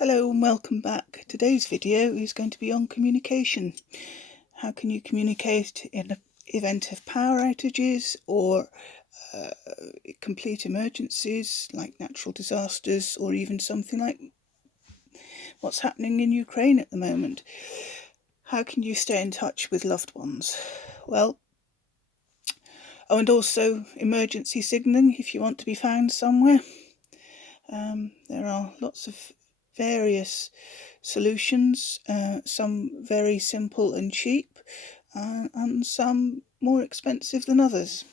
Hello and welcome back. Today's video is going to be on communication. How can you communicate in an event of power outages or complete emergencies like natural disasters, or even something like what's happening in Ukraine at the moment? How can you stay in touch with loved ones? Well, and also emergency signalling if you want to be found somewhere. There are lots of various solutions, some very simple and cheap, and some more expensive than others.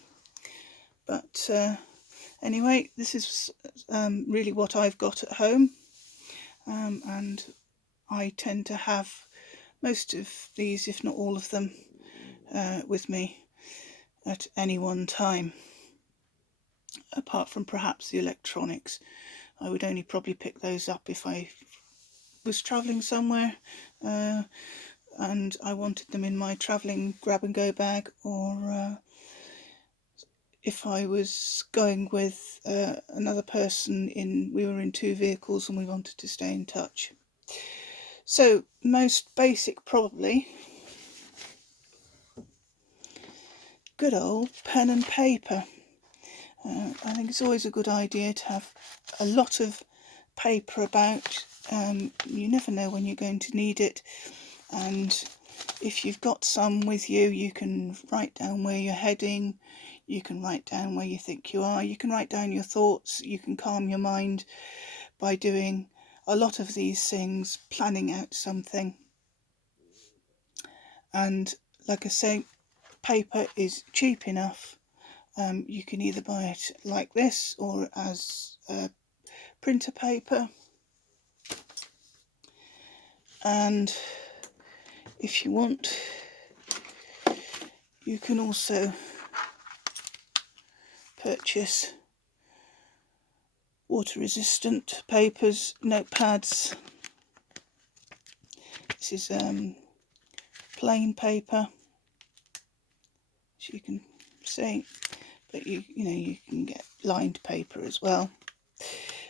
But anyway, this is really what I've got at home, and I tend to have most of these, if not all of them, with me at any one time, apart from perhaps the electronics. I would only probably pick those up if I was travelling somewhere and I wanted them in my travelling grab and go bag, or if I was going with another person, we were in two vehicles and we wanted to stay in touch. So most basic probably, good old pen and paper. I think it's always a good idea to have a lot of paper about. You never know when you're going to need it, and if you've got some with you, you can write down where you're heading, you can write down where you think you are, you can write down your thoughts, you can calm your mind by doing a lot of these things, planning out something. And like I say, paper is cheap enough. You can either buy it like this or as printer paper, and if you want, you can also purchase water resistant papers, notepads. This is plain paper, as you can see, but you can get lined paper as well.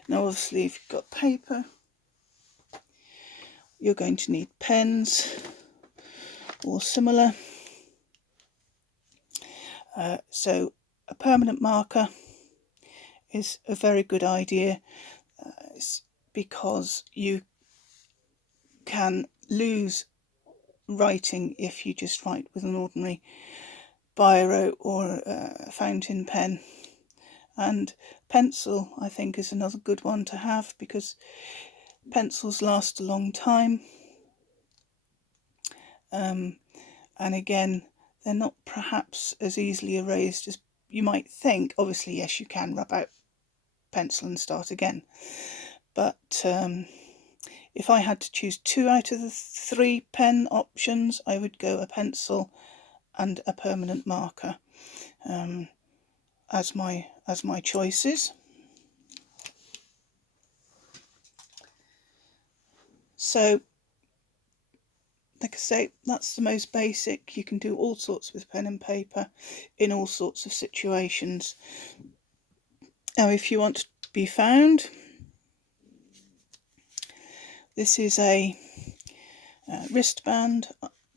Now obviously if you've got paper, you're going to need pens or similar. So a permanent marker is a very good idea, because you can lose writing if you just write with an ordinary biro or a fountain pen. And pencil, I think, is another good one to have, because pencils last a long time, and again, they're not perhaps as easily erased as you might think. Obviously, yes, you can rub out pencil and start again, but if I had to choose 2 out of the 3 pen options, I would go a pencil and a permanent marker as my choices. So like I say, that's the most basic. You can do all sorts with pen and paper in all sorts of situations. Now if you want to be found, this is a wristband.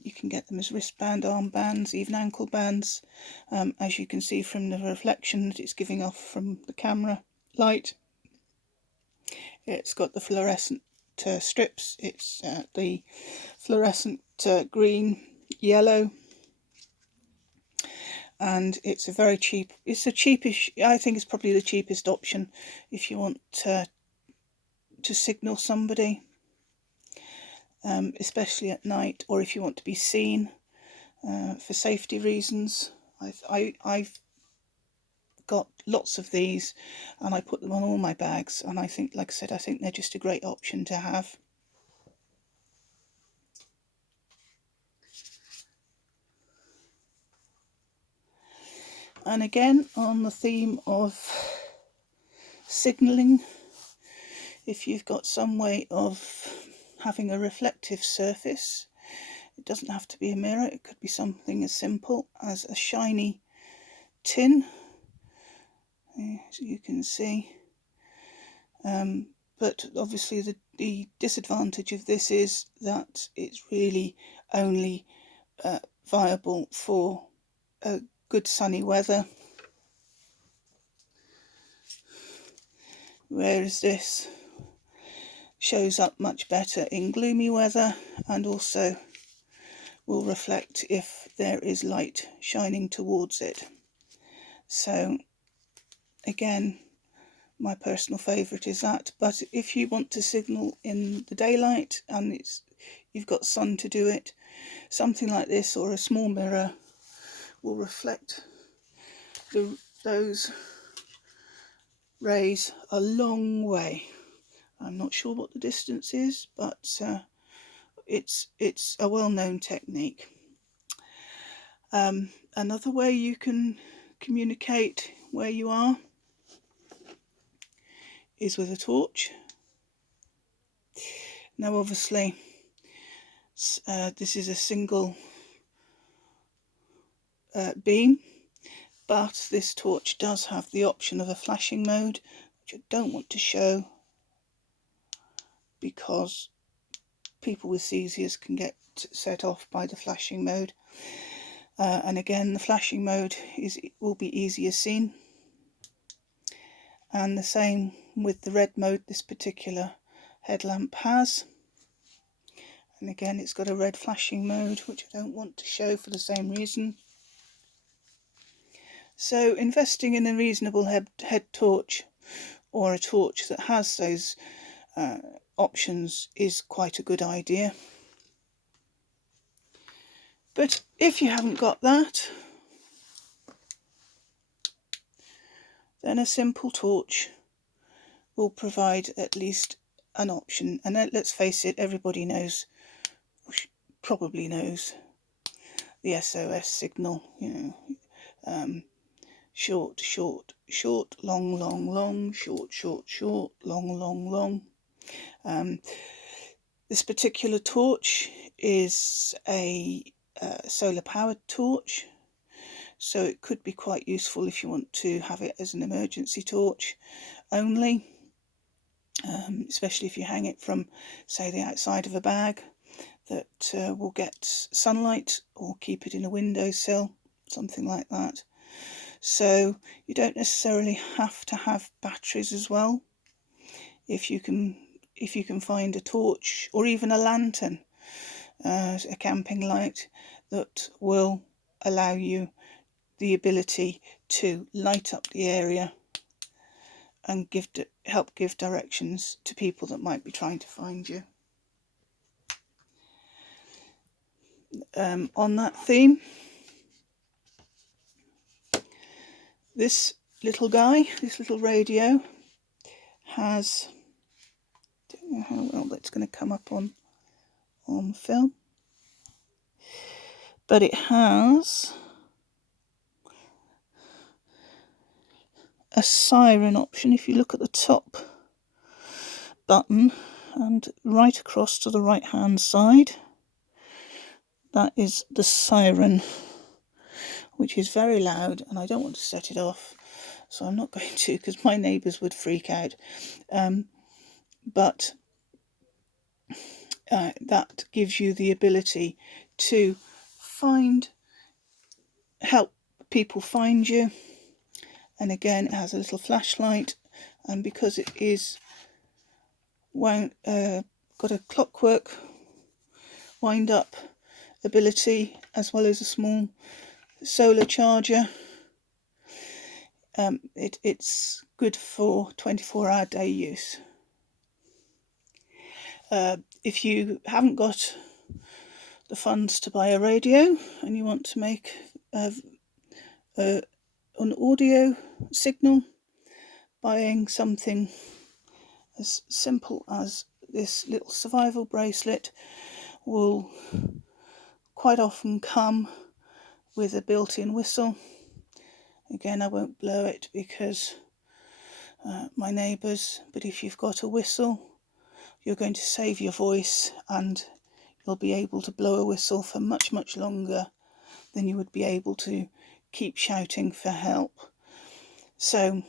You can get them as wristband, armbands, even ankle bands. As you can see from the reflection that it's giving off from the camera light, it's got the fluorescent strips. It's the fluorescent green, yellow, and it's a very cheap. It's a cheapish. I think it's probably the cheapest option if you want to signal somebody, especially at night, or if you want to be seen for safety reasons. I've got lots of these and I put them on all my bags, and I think, like I said, I think they're just a great option to have. And again, on the theme of signalling, if you've got some way of having a reflective surface, it doesn't have to be a mirror, it could be something as simple as a shiny tin, as you can see. but obviously the disadvantage of this is that it's really only viable for good sunny weather, whereas this shows up much better in gloomy weather and also will reflect if there is light shining towards it. So again, my personal favourite is that, but if you want to signal in the daylight and you've got sun to do it, something like this or a small mirror will reflect those rays a long way. I'm not sure what the distance is, but it's a well-known technique. Another way you can communicate where you are is with a torch. Now obviously this is a single beam, but this torch does have the option of a flashing mode, which I don't want to show because people with seizures can get set off by the flashing mode. And again, the flashing mode will be easier seen, and the same with the red mode this particular headlamp has. And again, it's got a red flashing mode, which I don't want to show for the same reason. So investing in a reasonable head torch or a torch that has those options is quite a good idea. But if you haven't got that, then a simple torch will provide at least an option. And let's face it, everybody knows, probably knows, the SOS signal, you know, short, short, short, long, long, long, short, short, short, long, long, long. This particular torch is a solar powered torch, so it could be quite useful if you want to have it as an emergency torch only, especially if you hang it from, say, the outside of a bag that will get sunlight, or keep it in a windowsill, something like that. So you don't necessarily have to have batteries as well. If you can find a torch or even a lantern, a camping light, that will allow you the ability to light up the area and help give directions to people that might be trying to find you. On that theme, this little guy, this little radio, has, I don't know how well that's going to come up on film, but it has a siren option. If you look at the top button and right across to the right hand side, that is the siren, which is very loud, and I don't want to set it off, so I'm not going to, because my neighbours would freak out. But that gives you the ability to help people find you. And again, it has a little flashlight, and because it is got a clockwork wind up ability as well as a small solar charger, it's good for 24-hour day use. If you haven't got the funds to buy a radio and you want to make an audio signal, buying something as simple as this little survival bracelet will quite often come with a built-in whistle. Again, I won't blow it because my neighbours, but if you've got a whistle, you're going to save your voice, and you'll be able to blow a whistle for much, much longer than you would be able to keep shouting for help. So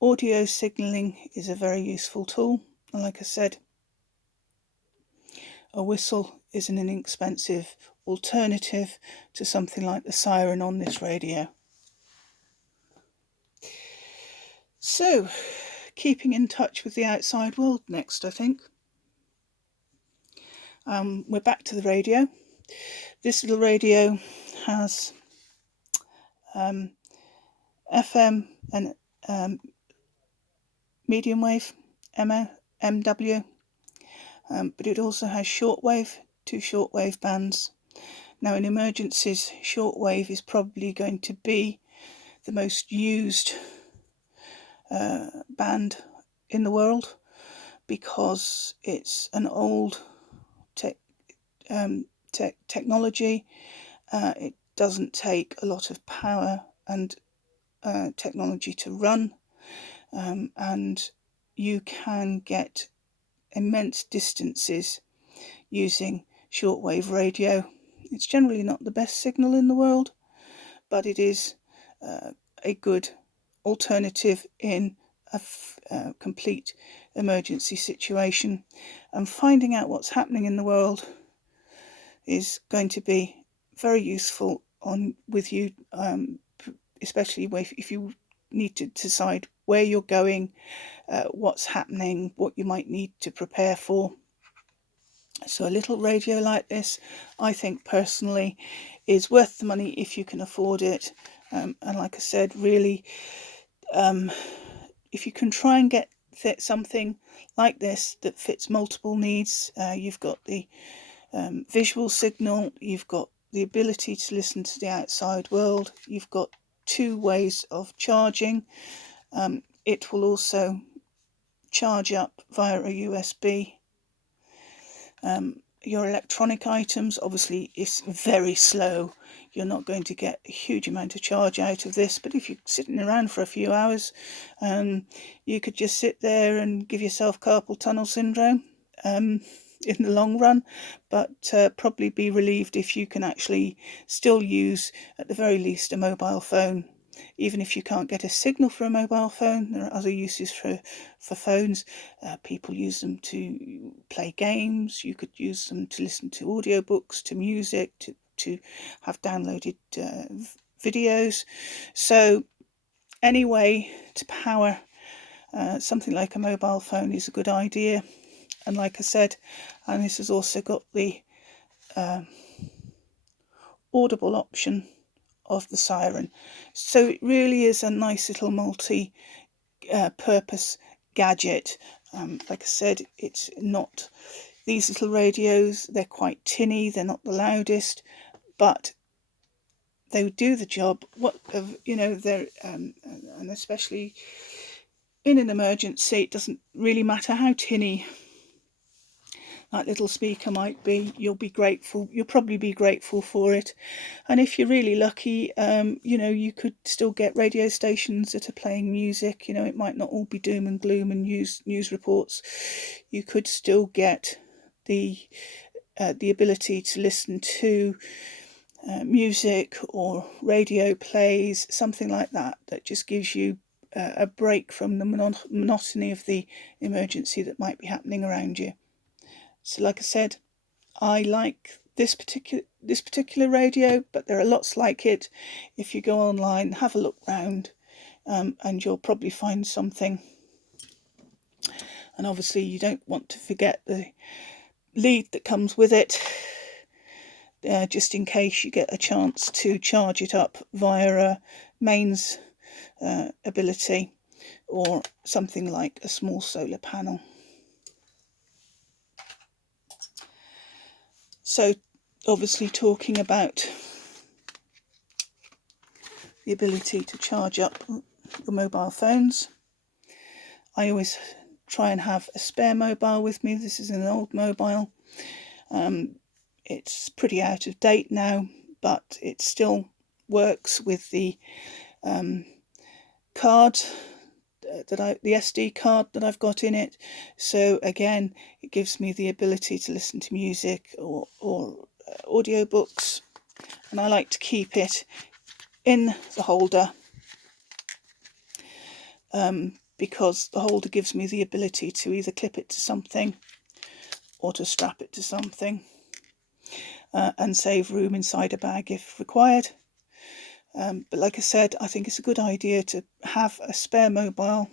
audio signalling is a very useful tool. And like I said, a whistle is an inexpensive alternative to something like the siren on this radio. So, keeping in touch with the outside world next, I think. We're back to the radio. This little radio has FM and medium wave, MW, but it also has shortwave, 2 shortwave bands. Now in emergencies, shortwave is probably going to be the most used band in the world because it's an old technology. It doesn't take a lot of power and technology to run, and you can get immense distances using shortwave radio. It's generally not the best signal in the world, but it is a good alternative in a complete emergency situation. And finding out what's happening in the world is going to be very useful with you, especially if you need to decide where you're going, what's happening, what you might need to prepare for. So a little radio like this, I think personally, is worth the money if you can afford it. And like I said, really, if you can try and get something like this that fits multiple needs, you've got the visual signal, you've got the ability to listen to the outside world, you've got 2 ways of charging. It will also charge up via a USB. Your electronic items, obviously, is very slow. You're not going to get a huge amount of charge out of this, but if you're sitting around for a few hours, you could just sit there and give yourself carpal tunnel syndrome in the long run, but probably be relieved if you can actually still use, at the very least, a mobile phone. Even if you can't get a signal for a mobile phone, there are other uses for phones. People use them to play games. You could use them to listen to audiobooks, to music, to have downloaded videos. So any way to power something like a mobile phone is a good idea. And like I said, and this has also got the audible option of the siren. So it really is a nice little multi-purpose gadget. Like I said, it's not, these little radios, they're quite tinny, they're not the loudest, but they do the job. They're and especially in an emergency, it doesn't really matter how tinny that little speaker might be. You'll probably be grateful for it. And if you're really lucky, you could still get radio stations that are playing music. It might not all be doom and gloom and news reports. You could still get the ability to listen to music or radio plays, something like that just gives you a break from the monotony of the emergency that might be happening around you. So like I said, I like this particular radio, but there are lots like it. If you go online, have a look round, and you'll probably find something. And obviously you don't want to forget the lead that comes with it, just in case you get a chance to charge it up via a mains ability or something like a small solar panel. So obviously talking about the ability to charge up your mobile phones, I always try and have a spare mobile with me. This is an old mobile. It's pretty out of date now, but it still works with the card the SD card that I've got in it. So again, it gives me the ability to listen to music or audiobooks, and I like to keep it in the holder because the holder gives me the ability to either clip it to something or to strap it to something, and save room inside a bag if required. But like I said, I think it's a good idea to have a spare mobile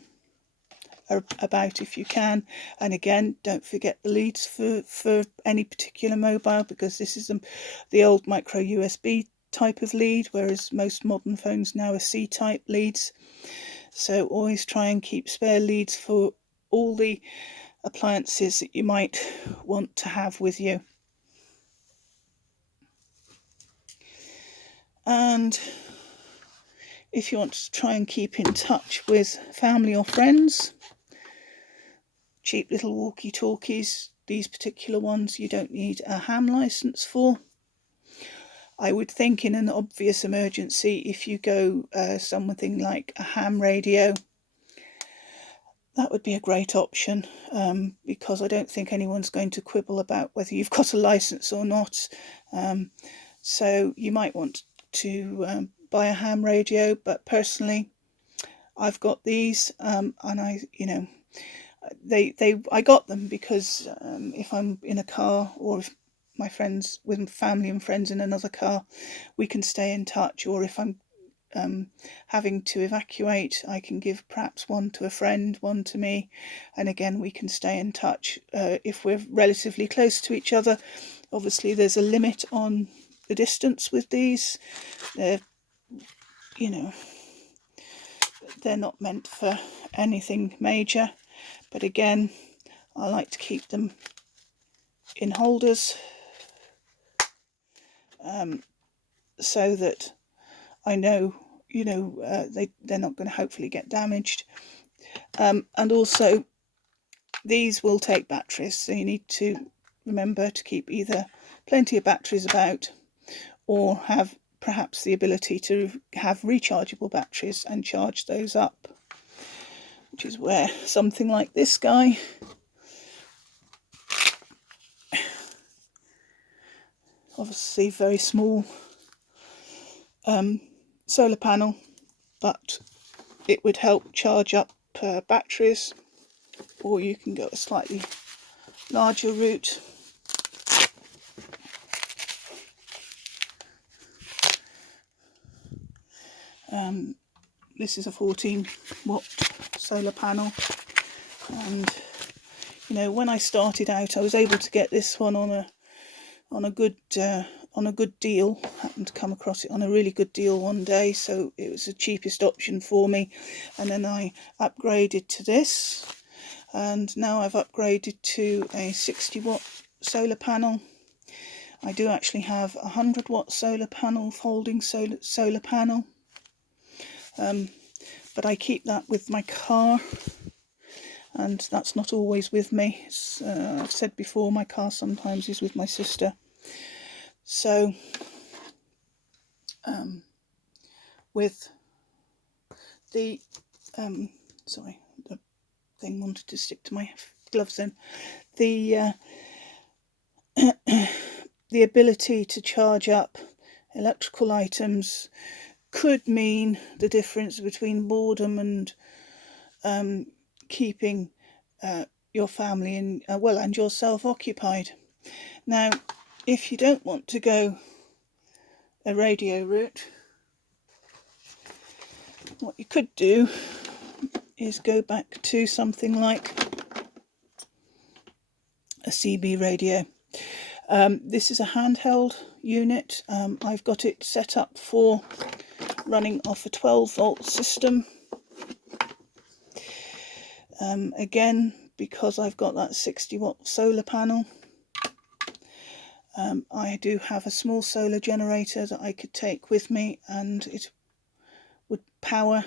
about if you can. And again, don't forget the leads for any particular mobile, because this is the old micro USB type of lead, whereas most modern phones now are C-type leads. So always try and keep spare leads for all the appliances that you might want to have with you. And if you want to try and keep in touch with family or friends, cheap little walkie-talkies, these particular ones you don't need a ham license for. I would think in an obvious emergency, if you go something like a ham radio, that would be a great option, because I don't think anyone's going to quibble about whether you've got a license or not. So you might want to buy a ham radio, but personally I've got these, and I got them because if I'm in a car, or if my friends, with family and friends in another car, we can stay in touch. Or if I'm having to evacuate, I can give perhaps one to a friend, one to me, and again we can stay in touch if we're relatively close to each other. Obviously there's a limit on the distance with these. They're not meant for anything major, but again I like to keep them in holders, so that I know they're not going to hopefully get damaged. And also these will take batteries, so you need to remember to keep either plenty of batteries about, or have perhaps the ability to have rechargeable batteries and charge those up, which is where something like this guy, obviously very small solar panel, but it would help charge up batteries. Or you can go a slightly larger route. This is a 14-watt solar panel, and when I started out I was able to get this one on a good deal. Happened to come across it on a really good deal one day, so it was the cheapest option for me. And then I upgraded to this, and now I've upgraded to a 60-watt solar panel. I do actually have a 100-watt solar panel, folding solar panel, but I keep that with my car, and that's not always with me. I've said before, my car sometimes is with my sister. So with the sorry, the thing wanted to stick to my gloves then. The the ability to charge up electrical items could mean the difference between boredom and keeping your family and yourself occupied. Now, if you don't want to go a radio route, what you could do is go back to something like a CB radio. This is a handheld unit. I've got it set up for running off a 12-volt system. Again, because I've got that 60-watt solar panel, I do have a small solar generator that I could take with me, and it would power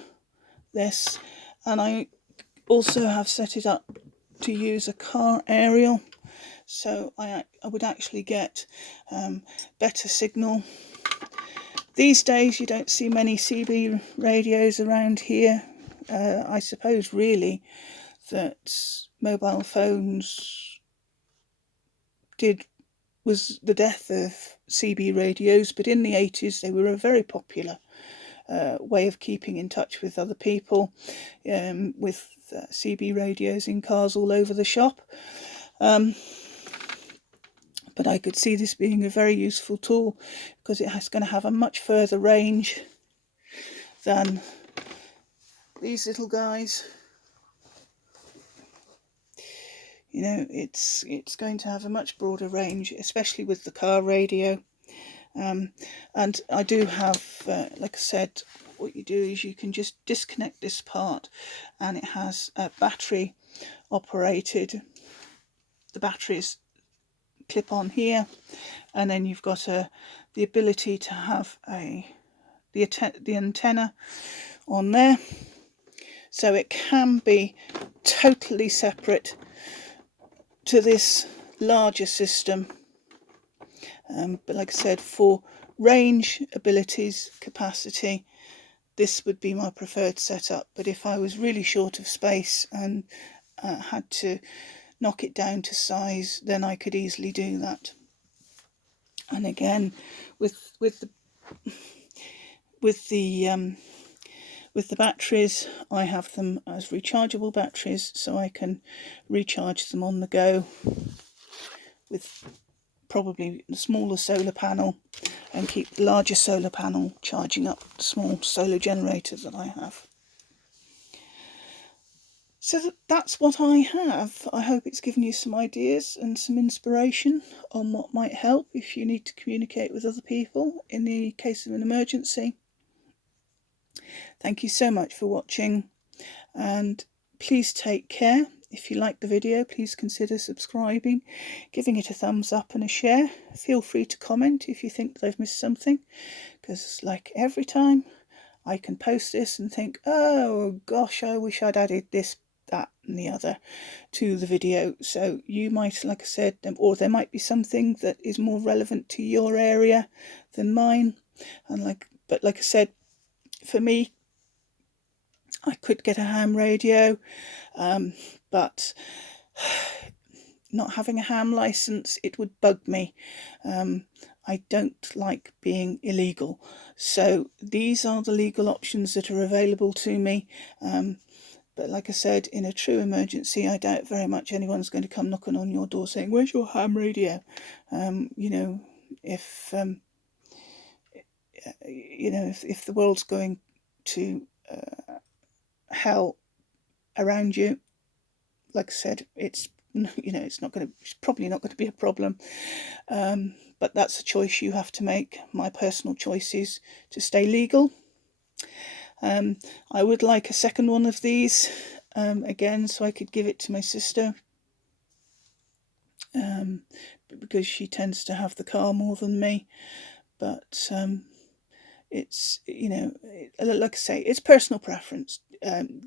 this. And I also have set it up to use a car aerial, so I would actually get better signal. These days you don't see many CB radios around here. I suppose really that mobile phones was the death of CB radios, but in the 80s they were very popular. way of keeping in touch with other people, with CB radios in cars all over the shop. But I could see this being a very useful tool because it is going to have a much further range than these little guys. You know, it's going to have a much broader range, especially with the car radio. And I do have, like I said, what you do is you can just disconnect this part, and it has a battery operated. The batteries clip on here, and then you've got the ability to have the antenna on there, so it can be totally separate to this larger system. But like I said, for range, abilities, capacity, this would be my preferred setup. But if I was really short of space and had to knock it down to size, then I could easily do that. And again, with the batteries, I have them as rechargeable batteries, so I can recharge them on the go with probably the smaller solar panel and keep the larger solar panel charging up the small solar generator that I have. So that's what I have. I hope it's given you some ideas and some inspiration on what might help if you need to communicate with other people in the case of an emergency. Thank you so much for watching, and please take care. If you like the video, please consider subscribing, giving it a thumbs up and a share. Feel free to comment if you think that I've missed something, because like every time I can post this and think, oh gosh, I wish I'd added this, that and the other to the video. So you might, like I said, or there might be something that is more relevant to your area than mine. But like I said, for me, I could get a ham radio, but not having a ham license, it would bug me. I don't like being illegal. So these are the legal options that are available to me. But like I said, in a true emergency, I doubt very much anyone's going to come knocking on your door saying, "Where's your ham radio?" If the world's going to hell around you, like I said, it's probably not going to be a problem. But that's a choice you have to make. My personal choice is to stay legal. I would like a second one of these, again, so I could give it to my sister, because she tends to have the car more than me. But it's, like I say, it's personal preference.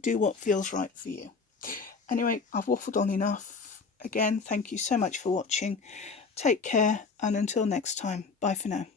Do what feels right for you. Anyway, I've waffled on enough. Again, thank you so much for watching. Take care, and until next time, bye for now.